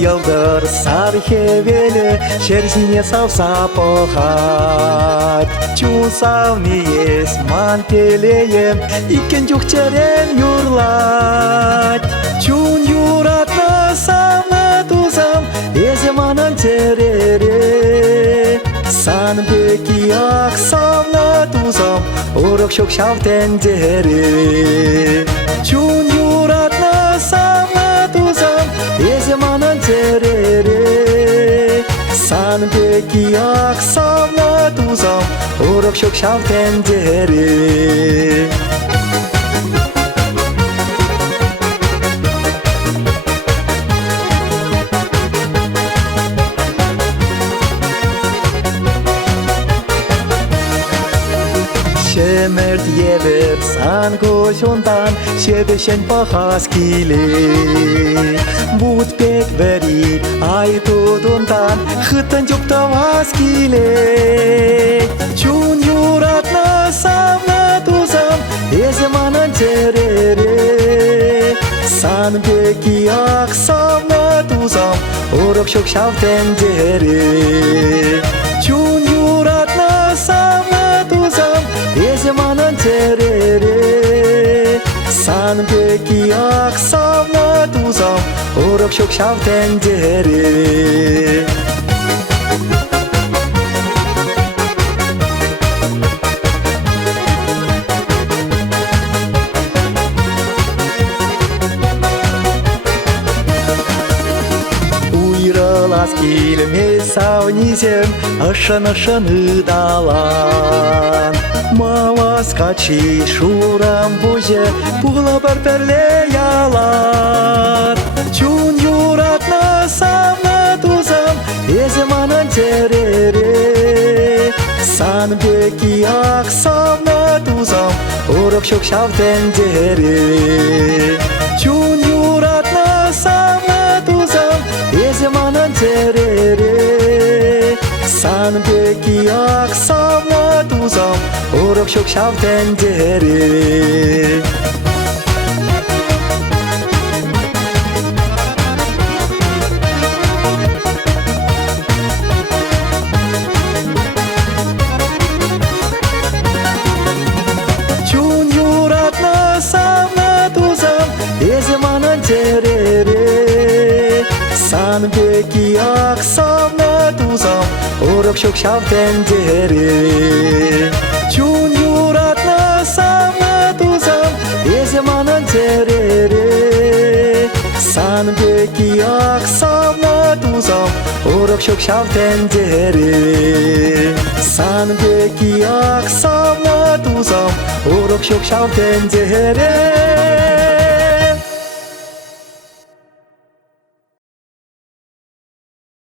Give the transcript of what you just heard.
yıldır sarı heveli şerzine savsa pohat Çun savniyes manteleyem iken cukçeren yurlat Çun yuratna savna tuzam ezemanan terere San peki ak savna tuzam oruk şok şavten dere Çun yuratna savna tuzam ezemanan terere San peki ak savna tuzam oruk şok şavten dere Şemert yever san koşundan şebeşen bahas kile But pek veri ay tudundan hıtın cukta vas kile Çun yuratna savna tuzam ezemanan terere San peki ak savna tuzam oruk şok şavten dere Çun yuratna savna tuzam ezemanan terere San peki ak savna tuzam oruk şok şavten dere Uyralas kilme savnizem aşan dalan Mavas kaçı şuram buje Puğla berberle yalar Çun yuratna savna tuzam ezemanan terere San peki ak savna tuzam oruk şok şavten dere Çun yuratna savna tuzam ezemanan terere San peki ak savna tuzam oruk şok şavten dere Çun yuratna savna tuzam ezemanan terere San peki ak savna tuzam oruk şok şavten dere Çun yuratna savna tuzam ezemanan terere San peki ak savna tuzam oruk şok şavten dere San peki ak savna tuzam oruk şok şavten dere